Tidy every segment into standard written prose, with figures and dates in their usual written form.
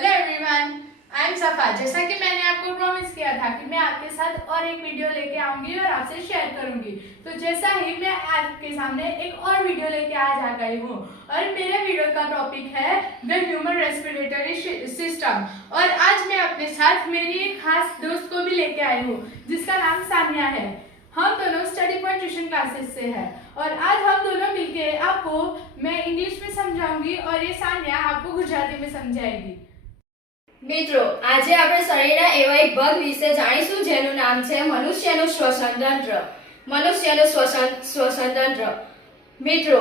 Hello everyone, I am सफा। जैसा कि मैंने आपको प्रॉमिस किया था कि मैं आपके साथ और एक वीडियो लेके आऊंगी और आपसे शेयर करूंगी, तो जैसा ही मैं आपके सामने एक और वीडियो लेके आज आ गई हूँ और मेरे वीडियो का टॉपिक है द ह्यूमन रेस्पिरेटरी सिस्टम। और आज मैं अपने साथ मेरी एक खास दोस्त को भी लेके आई हूँ जिसका नाम सानिया है। हम दोनों स्टडी पॉइंट ट्यूशन क्लासेस से हैं और आज हम दोनों मिलके आपको मैं इंग्लिश में समझाऊंगी और ये सानिया आपको गुजराती में समझाएगी। મિત્રો, આજે આપણે શરીરના એવા એક ભાગ વિશે જાણીશું જેનું નામ છે મનુષ્યનું શ્વસન તંત્ર. મનુષ્યનું શ્વસન તંત્ર. મિત્રો,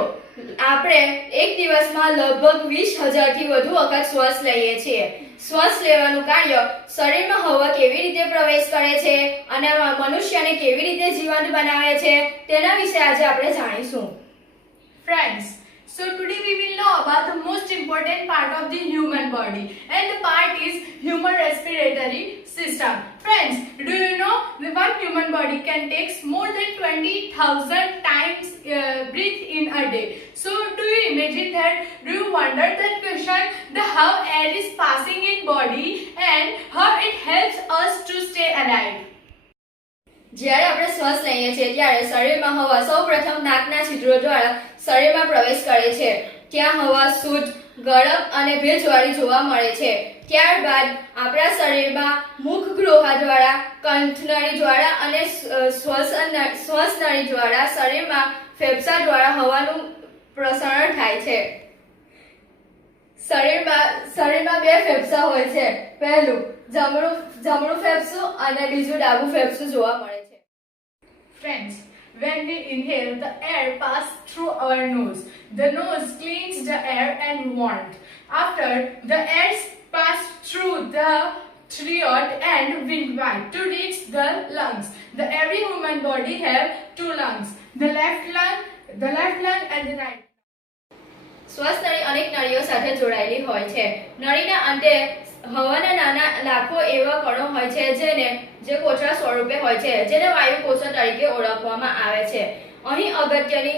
આપણે એક દિવસમાં લગભગ 20,000 થી વધુ વખત શ્વાસ લઈએ છીએ. શ્વાસ લેવાનું કાર્ય શરીરમાં હવા કેવી રીતે પ્રવેશ કરે છે અને મનુષ્યને કેવી રીતે જીવંત બનાવે છે તેના વિશે આજે આપણે જાણીશું. Friends, so today we will know about the most important part of the human body, and the part is human respiratory system. Friends, do you know the one human body can take more than 20,000 times breathe in a day? So do you imagine that? Do you wonder that question? The how air is passing in body and how it helps us to stay alive? જ્યારે આપણે શ્વાસ લઈએ છીએ ત્યારે શરીરમાં હવા સૌપ્રથમ નાકના છિદ્રો દ્વારા શરીરમાં પ્રવેશ કરે છે. ત્યાં હવા શુદ્ધ, ગરમ અને ભેજવાળી જોવા મળે છે. ત્યારબાદ આપણા શરીરમાં મુખગૃહા દ્વારા, કંઠનળી દ્વારા અને શ્વાસનળી દ્વારા શરીરમાં ફેફસા દ્વારા હવાનું પ્રસરણ થાય છે. શરીરમાં બે ફેફસા હોય છે. પહેલું જમણું ફેફસું અને બીજું ડાબું ફેફસું જોવા મળે છે. Friends, when we inhale, the air passes through our nose. The nose cleans the air and warmth. After, the air passes through the trachea and windpipe to reach the lungs. Every human body have two lungs, the left lung and the right. શ્વાસનળી અનેક નળીઓ સાથે જોડાયેલી હોય છે. નળીના અંતે હવાના નાના લાખો એવા કણો હોય છે જે કોથળા સ્વરૂપે હોય છે, જેને વાયુકોષો તરીકે ઓળખવામાં આવે છે. અહીં અગત્યની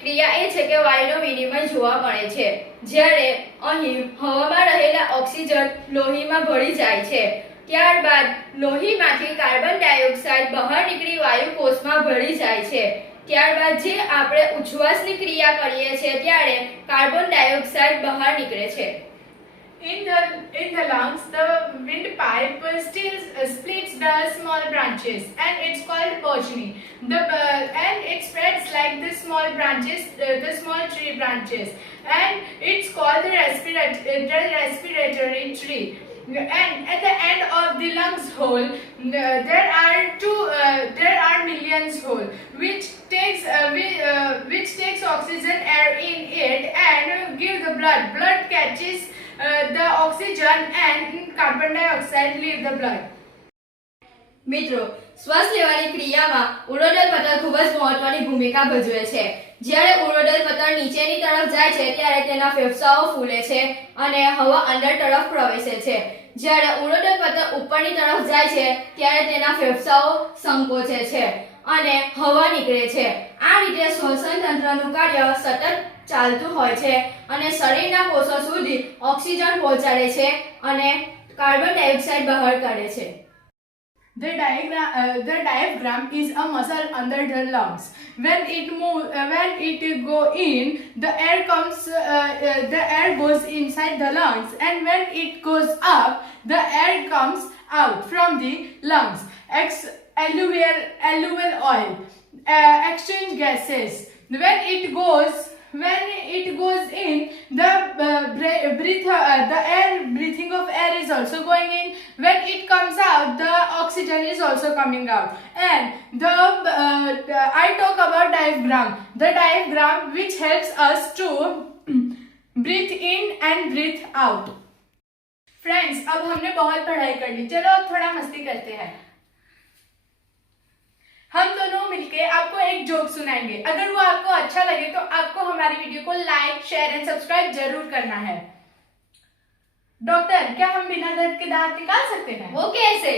ક્રિયા એ છે કે વાયુનો વિનિમય જોવા મળે છે. જ્યારે અહીં હવામાં રહેલા ઓક્સિજન લોહીમાં ભળી જાય છે. ત્યારબાદ લોહીમાંથી કાર્બન ડાયોક્સાઇડ બહાર નીકળી વાયુકોષમાં ભળી જાય છે. ત્યારબાદ જે આપણે ઉચ્છ્વાસની ક્રિયા કરીએ છીએ ત્યારે કાર્બન ડાયોક્સાઇડ બહાર નીકળે છે. In the lungs, the windpipe still splits the small branches, and it's called progeny. And it spreads like the small branches, the small tree branches, and it's called the respiratory tree. And at the end of the lungs hole, there are millions hole, which takes oxygen air in it and give the blood. Blood catches the oxygen and carbon dioxide leave the blood. મિત્રો, શ્વાસ લેવાની ક્રિયામાં ઉરોડલ પટલ ખૂબ જ મહત્વની ભૂમિકા ભજવે છે. જ્યારે ઉરોડલ પટલ નીચેની તરફ જાય છે ત્યારે તેના ફેફસાઓ ફૂલે છે અને હવા અંદર તરફ પ્રવેશે છે. જ્યારે ઉરોડલ પટલ ઉપરની તરફ જાય છે ત્યારે તેના ફેફસાઓ સંકોચે છે અને હવા નીકળે છે. આ રીતે શ્વસન તંત્રનું કાર્ય સતત ચાલતું હોય છે અને શરીરના કોષો સુધી ઓક્સિજન પહોંચાડે છે અને કાર્બન ડાયોક્સાઇડ બહાર કાઢે છે. The diaphragm is a muscle under the lungs. When it go in, the air goes inside the lungs, and when it goes up, the air comes out from the lungs. Alluvial oil, exchange gases. When it goes in, the breathing of air is also going in. When it comes out, the oxygen is also coming out. And I talk about diaphragm. The diaphragm which helps us to breathe in and breathe out. Friends, अब हमने बहुत पढ़ाई कर ली, चलो अब थोड़ा मस्ती करते हैं. हम दोनों मिलके आपको एक जोक सुनाएंगे. अगर वो आपको अच्छा लगे तो आपको हमारी वीडियो को लाइक, शेयर एंड सब्सक्राइब जरूर करना है. डॉक्टर, क्या हम बिना दर्द के दांत निकाल सकते हैं? वो कैसे?